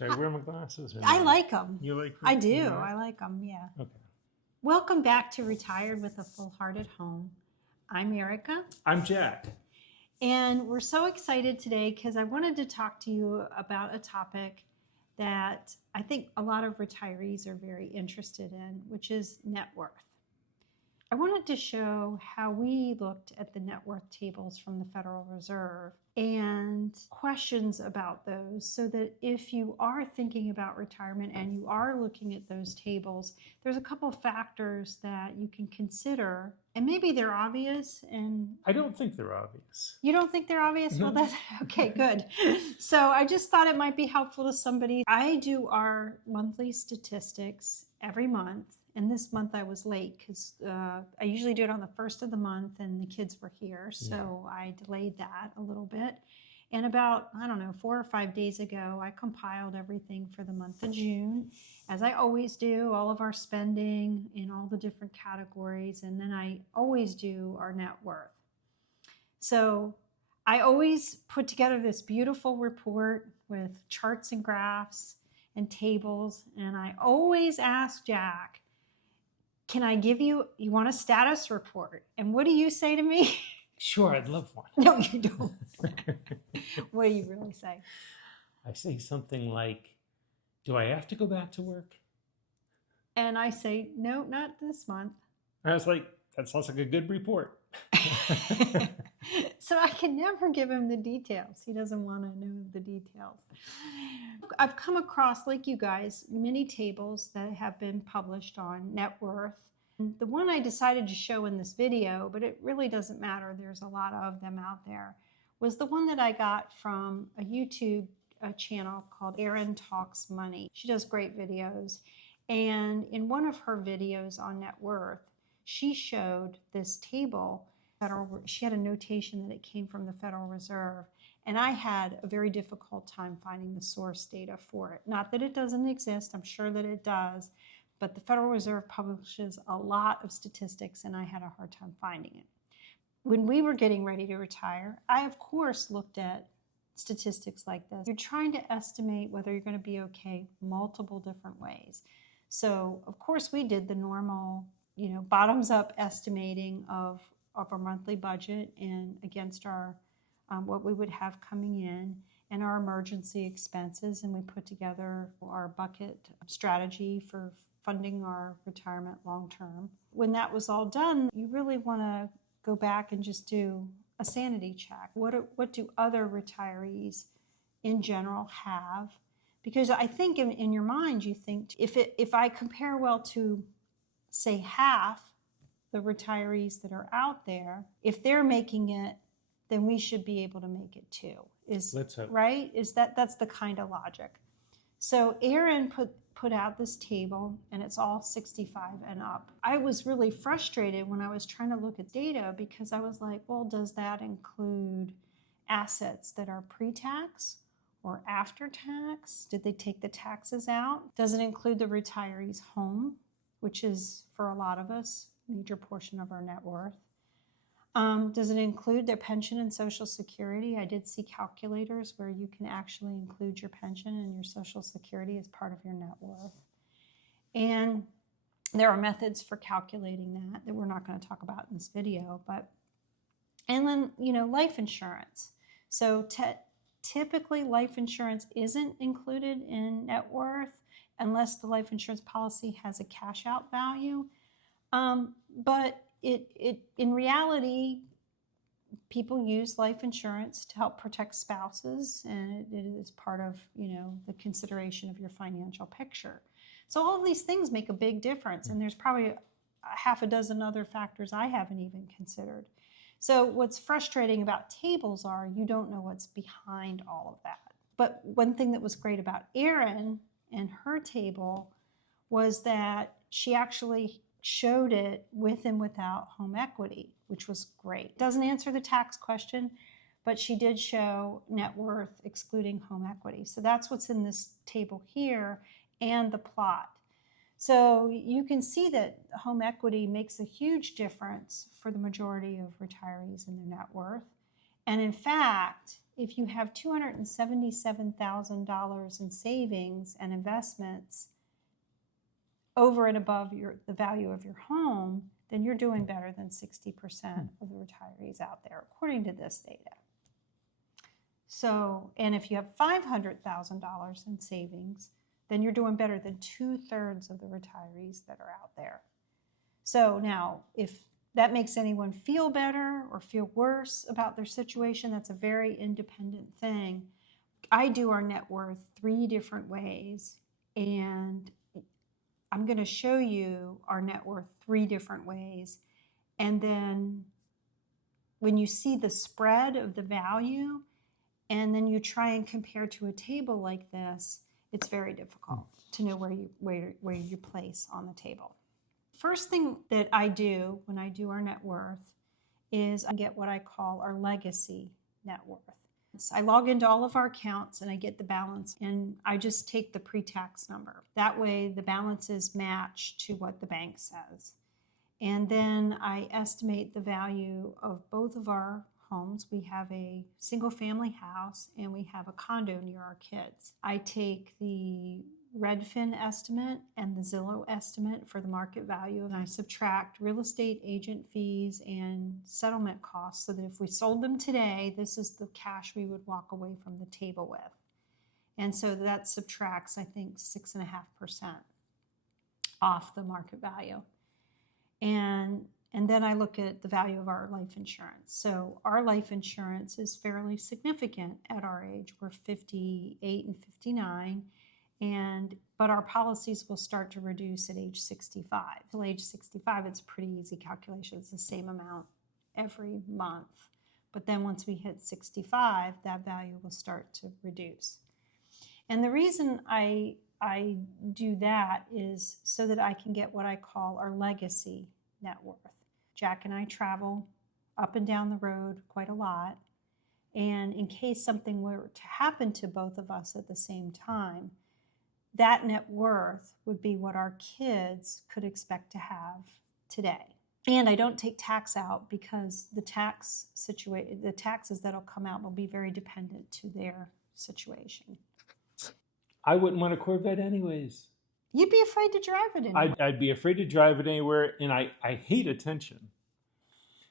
Should I wear my glasses? Or I no? like them. You like them? I do. Yeah. I like them, yeah. Okay. Welcome back to Retired with a Full-Hearted Home. I'm Erica. I'm Jack. And we're so excited today because I wanted to talk to you about a topic that I think a lot of retirees are very interested in, which is net worth. I wanted to show how we looked at the net worth tables from the Federal Reserve and questions about those so that if you are thinking about retirement and you are looking at those tables, there's a couple of factors that you can consider, and maybe they're obvious. And I don't think they're obvious. you don't think they're obvious? No. Well, that's okay, good. So I just thought it might be helpful to somebody. I do our monthly statistics every month. And this month I was late because I usually do it on the first of the month and the kids were here. So I delayed that a little bit. And about, 4 or 5 days ago, I compiled everything for the month of June, as I always do, all of our spending in all the different categories. And then I always do our net worth. So I always put together this beautiful report with charts and graphs and tables. And I always ask Jack, can I give you want a status report? And what do you say to me? Sure, I'd love one. No, you don't. What do you really say? I say something like, do I have to go back to work? And I say, no, not this month. I was like, that sounds like a good report. So I can never give him the details. He doesn't want to know the details. I've come across, like you guys, many tables that have been published on net worth. The one I decided to show in this video, but it really doesn't matter, there's a lot of them out there, was the one that I got from a YouTube channel called Erin Talks Money. She does great videos. And in one of her videos on net worth, she showed this table. She had a notation that it came from the Federal Reserve, and I had a very difficult time finding the source data for it. Not that it doesn't exist, I'm sure that it does, but the Federal Reserve publishes a lot of statistics, and I had a hard time finding it. When we were getting ready to retire, I, of course, looked at statistics like this. You're trying to estimate whether you're going to be okay multiple different ways. So, of course, we did the normal, bottoms-up estimating of our monthly budget and against our what we would have coming in and our emergency expenses, and we put together our bucket strategy for funding our retirement long term. When that was all done, you really want to go back and just do a sanity check. What do other retirees in general have? Because I think in your mind you think if I compare well to, say, half the retirees that are out there, if they're making it, then we should be able to make it too. Let's hope. Right? That's the kind of logic. So Erin put out this table, and it's all 65 and up. I was really frustrated when I was trying to look at data because I was like, well, does that include assets that are pre-tax or after tax? Did they take the taxes out? Does it include the retiree's home, which is, for a lot of us, major portion of our net worth? Does it include their pension and Social Security? I did see calculators where you can actually include your pension and your Social Security as part of your net worth. And there are methods for calculating that we're not going to talk about in this video. And then, life insurance. So typically life insurance isn't included in net worth unless the life insurance policy has a cash out value. But in reality, people use life insurance to help protect spouses, and it is part of, the consideration of your financial picture. So all of these things make a big difference, and there's probably a half a dozen other factors I haven't even considered. So what's frustrating about tables are you don't know what's behind all of that. But one thing that was great about Erin and her table was that she actually showed it with and without home equity, which was great. Doesn't answer the tax question, but she did show net worth excluding home equity. So that's what's in this table here and the plot. So you can see that home equity makes a huge difference for the majority of retirees in their net worth. And in fact, if you have $277,000 in savings and investments over and above the value of your home, then you're doing better than 60% of the retirees out there, according to this data. So, and if you have $500,000 in savings, then you're doing better than 2/3 of the retirees that are out there. So now, if that makes anyone feel better or feel worse about their situation, that's a very independent thing. I do our net worth 3 different ways, and I'm going to show you our net worth 3 different ways. And then when you see the spread of the value, and then you try and compare to a table like this, it's very difficult to know where you place on the table. First thing that I do when I do our net worth is I get what I call our legacy net worth. So I log into all of our accounts and I get the balance, and I just take the pre-tax number. That way the balances match to what the bank says. And then I estimate the value of both of our homes. We have a single family house and we have a condo near our kids. I take the Redfin estimate and the Zillow estimate for the market value, and I subtract real estate agent fees and settlement costs, so that if we sold them today, this is the cash we would walk away from the table with. And so that subtracts, I think, 6.5% off the market value. And then I look at the value of our life insurance. So our life insurance is fairly significant at our age. We're 58 and 59. But our policies will start to reduce at age 65. Till age 65, it's a pretty easy calculation. It's the same amount every month. But then once we hit 65, that value will start to reduce. And the reason I do that is so that I can get what I call our legacy net worth. Jack and I travel up and down the road quite a lot. And in case something were to happen to both of us at the same time, that net worth would be what our kids could expect to have today. And I don't take tax out because the taxes that'll come out will be very dependent to their situation. I wouldn't want a Corvette anyways. You'd be afraid to drive it anywhere. I'd be afraid to drive it anywhere, and I hate attention.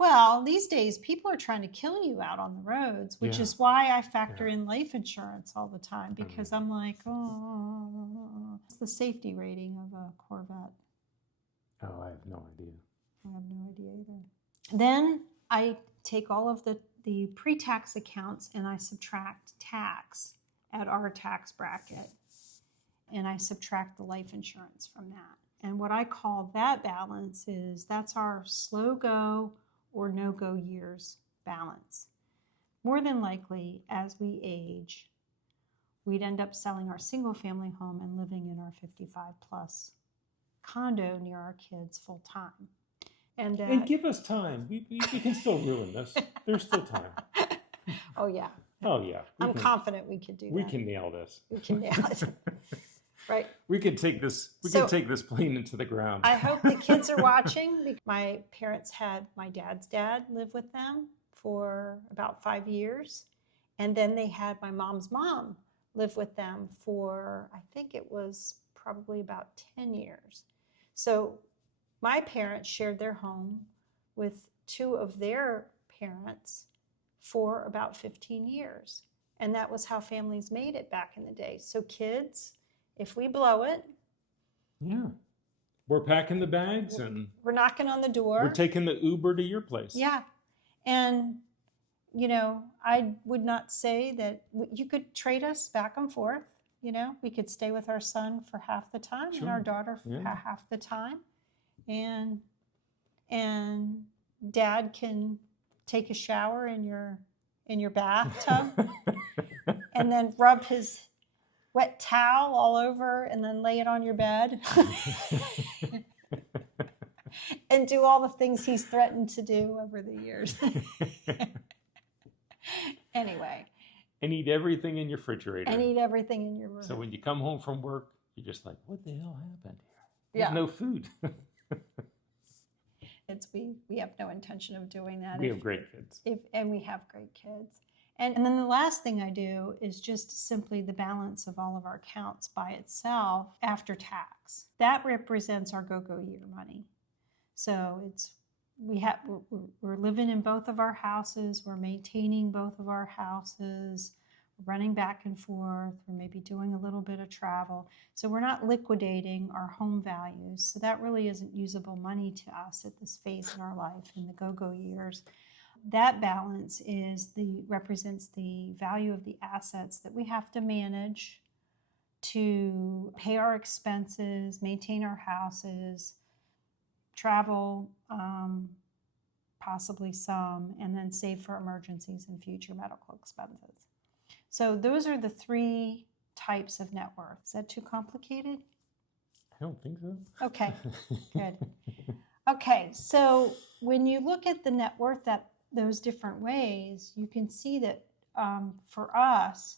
Well, these days, people are trying to kill you out on the roads, which is why I factor in life insurance all the time, because I'm like, oh, it's the safety rating of a Corvette. Oh, I have no idea. I have no idea either. Then I take all of the pre-tax accounts and I subtract tax at our tax bracket, and I subtract the life insurance from that. And what I call that balance that's our slow go or no-go years balance. More than likely, as we age, we'd end up selling our single-family home and living in our 55-plus condo near our kids full-time. And give us time. We can still ruin this. There's still time. Oh, yeah. Oh, yeah. I'm confident we could do that. We can nail this. We can nail it. Right. We can take this. We can take this plane into the ground. I hope the kids are watching. My parents had my dad's dad live with them for about 5 years, and then they had my mom's mom live with them for, I think it was probably about 10 years. So my parents shared their home with 2 of their parents for about 15 years, and that was how families made it back in the day. So kids, if we blow it, we're packing the bags and we're knocking on the door. We're taking the Uber to your place. Yeah. And, I would not say that you could trade us back and forth. We could stay with our son for half the time and our daughter for half the time. And dad can take a shower in your bathtub and then rub his wet towel all over and then lay it on your bed and do all the things he's threatened to do over the years. Anyway. And eat everything in your refrigerator. And eat everything in your room. So when you come home from work, you're just like, what the hell happened here? There's no food. We have no intention of doing that. We have great kids. And we have great kids. And then the last thing I do is just simply the balance of all of our accounts by itself after tax. That represents our go-go year money. So we're living in both of our houses, we're maintaining both of our houses, running back and forth, we're maybe doing a little bit of travel. So we're not liquidating our home values. So that really isn't usable money to us at this phase in our life in the go-go years. That balance represents the value of the assets that we have to manage to pay our expenses, maintain our houses, travel, possibly some, and then save for emergencies and future medical expenses. So those are the 3 types of net worth. Is that too complicated? I don't think so. Okay, good. Okay, so when you look at the net worth those different ways, you can see that for us,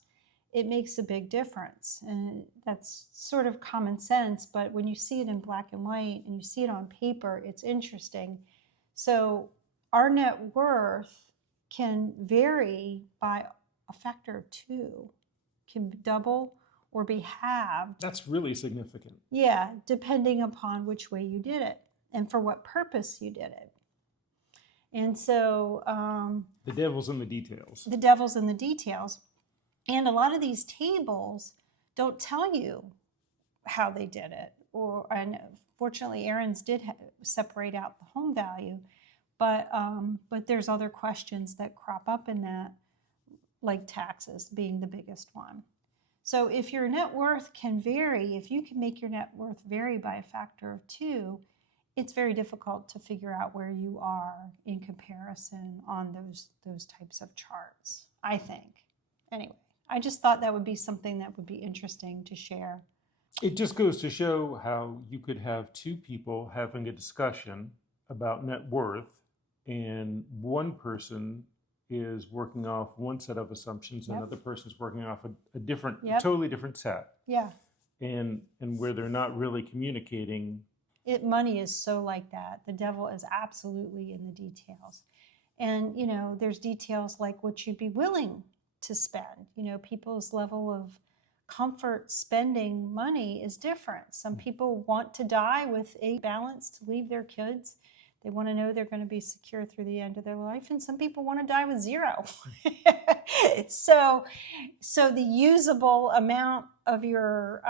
it makes a big difference. And that's sort of common sense, but when you see it in black and white and you see it on paper, it's interesting. So our net worth can vary by a factor of 2, can double or be halved. That's really significant. Yeah, depending upon which way you did it and for what purpose you did it. And so the devil's in the details. The devil's in the details. And a lot of these tables don't tell you how they did it. And fortunately, Aaron's did separate out the home value, but there's other questions that crop up in that, like taxes being the biggest one. So if your net worth can vary, if you can make your net worth vary by a factor of 2, it's very difficult to figure out where you are in comparison on those types of charts, I think. Anyway, I just thought that would be something that would be interesting to share. It just goes to show how you could have 2 people having a discussion about net worth, and one person is working off one set of assumptions, and another person's working off a different, totally different set. Yeah. And where they're not really communicating. Money is so like that. The devil is absolutely in the details. And, there's details like what you'd be willing to spend. People's level of comfort spending money is different. Some people want to die with a balance to leave their kids. They want to know they're going to be secure through the end of their life. And some people want to die with 0. So the usable amount of your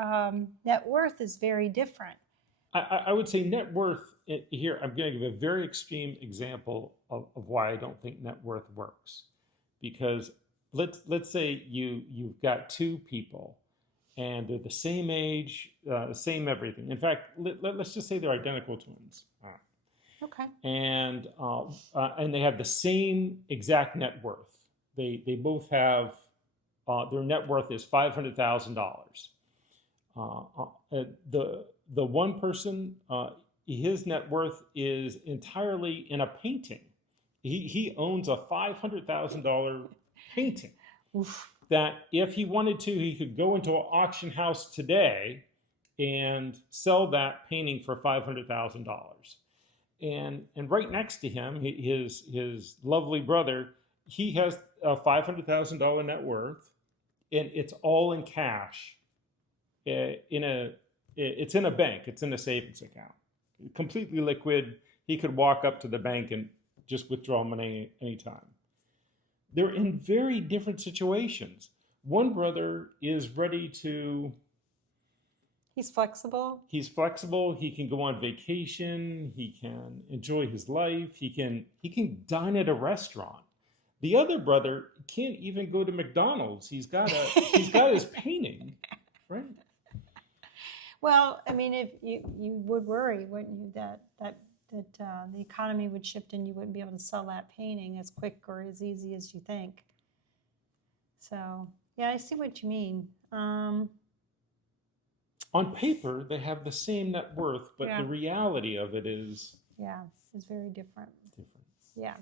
net worth is very different. I would say net worth here, I'm going to give a very extreme example of why I don't think net worth works. Because let's say you've got 2 people and they're the same age, same everything. In fact, let's just say they're identical twins. Okay. And they have the same exact net worth. They both have their net worth is $500,000. The one person, his net worth is entirely in a painting. He owns a $500,000 painting. Oof. That if he wanted to, he could go into an auction house today and sell that painting for $500,000. And right next to him, his lovely brother, he has a $500,000 net worth, and it's all in cash. It's in a bank. It's in a savings account, completely liquid. He could walk up to the bank and just withdraw money anytime. They're in very different situations. One brother is ready to. He's flexible. He can go on vacation. He can enjoy his life. He can dine at a restaurant. The other brother can't even go to McDonald's. He's got his painting, right? Well, I mean, if you would worry, wouldn't you, that the economy would shift and you wouldn't be able to sell that painting as quick or as easy as you think. So, yeah, I see what you mean. On paper, they have the same net worth, but the reality of it is very different. Yeah.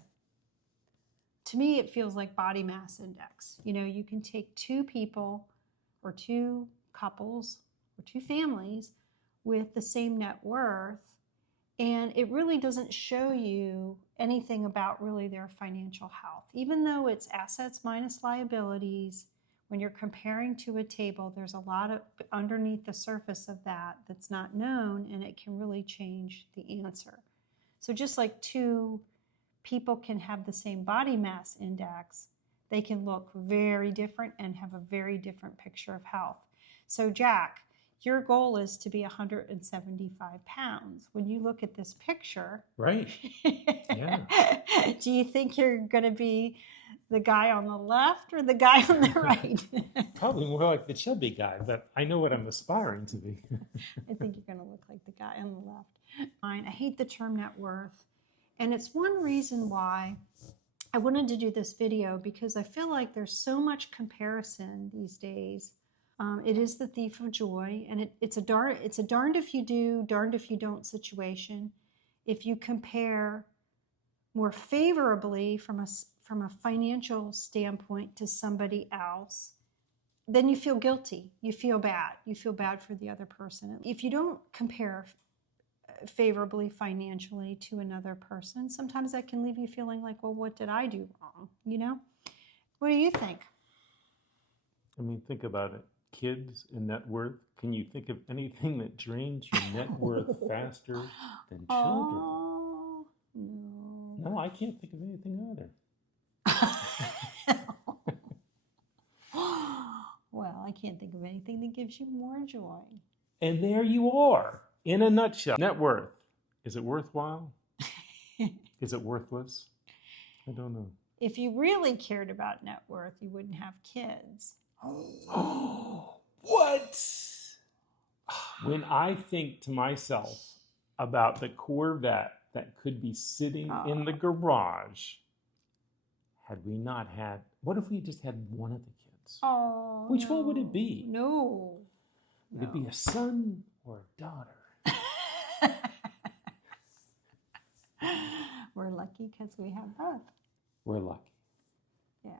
To me, it feels like body mass index. You can take 2 people or 2 couples or 2 families with the same net worth, And it really doesn't show you anything about really their financial health. Even though it's assets minus liabilities, when you're comparing to a table, there's a lot of underneath the surface of that that's not known, and it can really change the answer. So just like two people can have the same body mass index, they can look very different and have a very different picture of health. So Jack, your goal is to be 175 pounds. When you look at this picture, Right. Yeah. do you think you're going to be the guy on the left or the guy on the right? Probably more like the chubby guy, but I know what I'm aspiring to be. I think you're going to look like the guy on the left. I hate the term net worth. And it's one reason why I wanted to do this video, because I feel like there's so much comparison these days. It is the thief of joy, and it's a darned if you do, darned if you don't situation. If you compare more favorably from a financial standpoint to somebody else, then you feel guilty. You feel bad. You feel bad for the other person. If you don't compare favorably financially to another person, sometimes that can leave you feeling like, well, what did I do wrong? You know? What do you think? I mean, think about it. Kids and net worth. Can you think of anything that drains your net worth faster than children? Oh, no. No, I can't think of anything either. Well, I can't think of anything that gives you more joy. And there you are, in a nutshell. Net worth. Is it worthwhile? Is it worthless? I don't know. If you really cared about net worth, you wouldn't have kids. Oh, what? When I think to myself about the Corvette that could be sitting in the garage, had we not had, what if we just had one of the kids? Oh, Which one would it be? No. Would it be a son or a daughter? We're lucky because we have both. We're lucky. Yeah,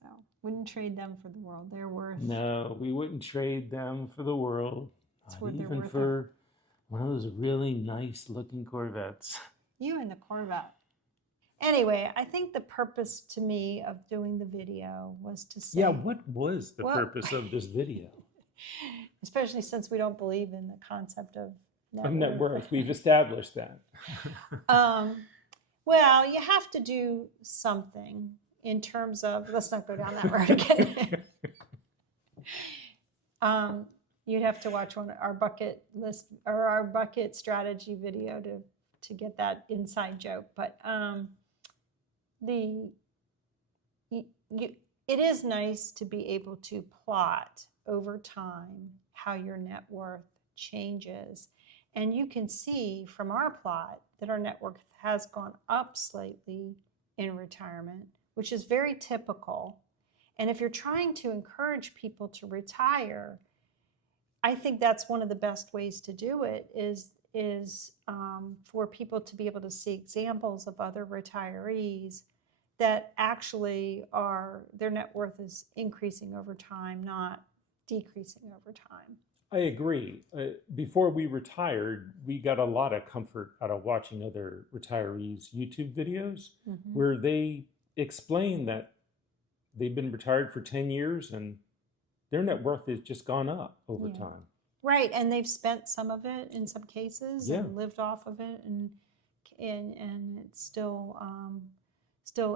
so wouldn't trade them for the world. They're worth. No, we wouldn't trade them for the world. Not even for one of those really nice looking Corvettes. You and the Corvette. Anyway, I think the purpose to me of doing the video was to say. Yeah, what was the purpose of this video? Especially since we don't believe in the concept of net worth. We've established that. Well, you have to do something in terms of, let's not go down that road again. You'd have to watch our bucket list or our bucket strategy video to get that inside joke. But it is nice to be able to plot over time how your net worth changes. And you can see from our plot that our net worth has gone up slightly in retirement, which is very typical. And if you're trying to encourage people to retire, I think that's one of the best ways to do it is for people to be able to see examples of other retirees that actually their net worth is increasing over time, not decreasing over time. I agree. Before we retired, we got a lot of comfort out of watching other retirees' YouTube videos where they explain that they've been retired for 10 years and their net worth has just gone up over time. Right, and they've spent some of it in some cases and lived off of it, and it's still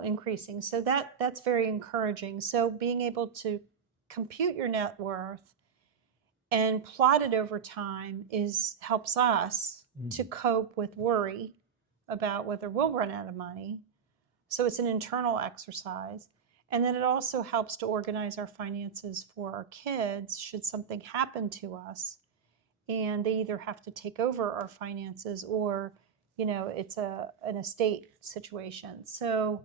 increasing. So that's very encouraging. So being able to compute your net worth and plot it over time helps us to cope with worry about whether we'll run out of money. So it's an internal exercise. And then it also helps to organize our finances for our kids should something happen to us and they either have to take over our finances or, it's an estate situation. So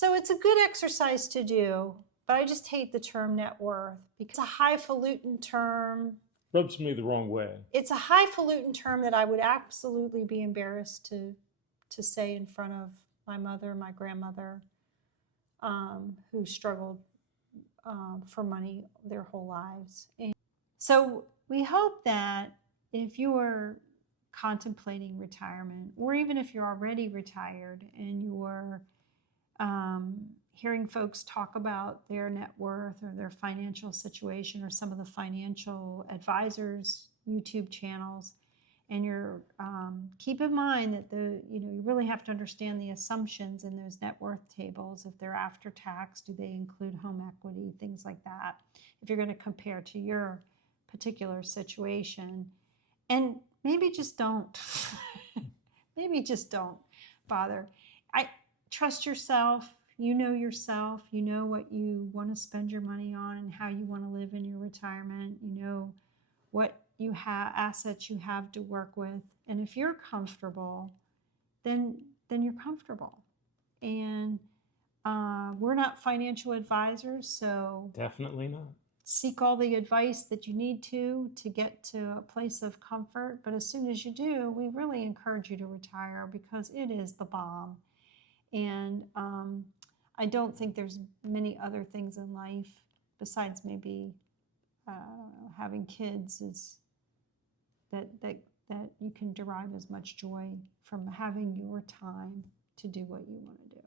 it's a good exercise to do, but I just hate the term net worth because it's a highfalutin term. Rubs me the wrong way. It's a highfalutin term that I would absolutely be embarrassed to say in front of my mother, my grandmother, who struggled for money their whole lives. And so we hope that if you are contemplating retirement, or even if you're already retired and you're hearing folks talk about their net worth or their financial situation, or some of the financial advisors YouTube channels, and you're keep in mind that you really have to understand the assumptions in those net worth tables. If they're after tax, do they include home equity, things like that, if you're going to compare to your particular situation. And maybe just don't maybe just don't bother. I trust yourself. You know yourself. You know what you want to spend your money on and how you want to live in your retirement. You know what you have, assets you have to work with. And if you're comfortable, then you're comfortable. And we're not financial advisors, so Definitely not. seek all the advice that you need to get to a place of comfort. But as soon as you do, we really encourage you to retire, because it is the bomb. And I don't think there's many other things in life besides maybe having kids is that you can derive as much joy from having your time to do what you want to do.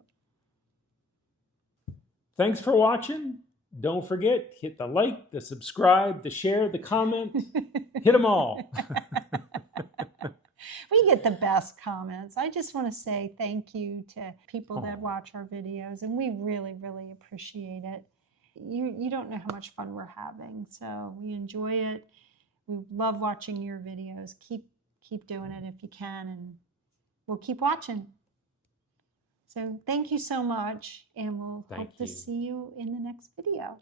Thanks for watching. Don't forget, hit the like, the subscribe, the share, the comment. Hit them all. We get the best comments. I just want to say thank you to people that watch our videos, and we really, really appreciate it. You don't know how much fun we're having, so we enjoy it. We love watching your videos. Keep doing it if you can, and we'll keep watching. So thank you so much, and we'll hope to see you in the next video.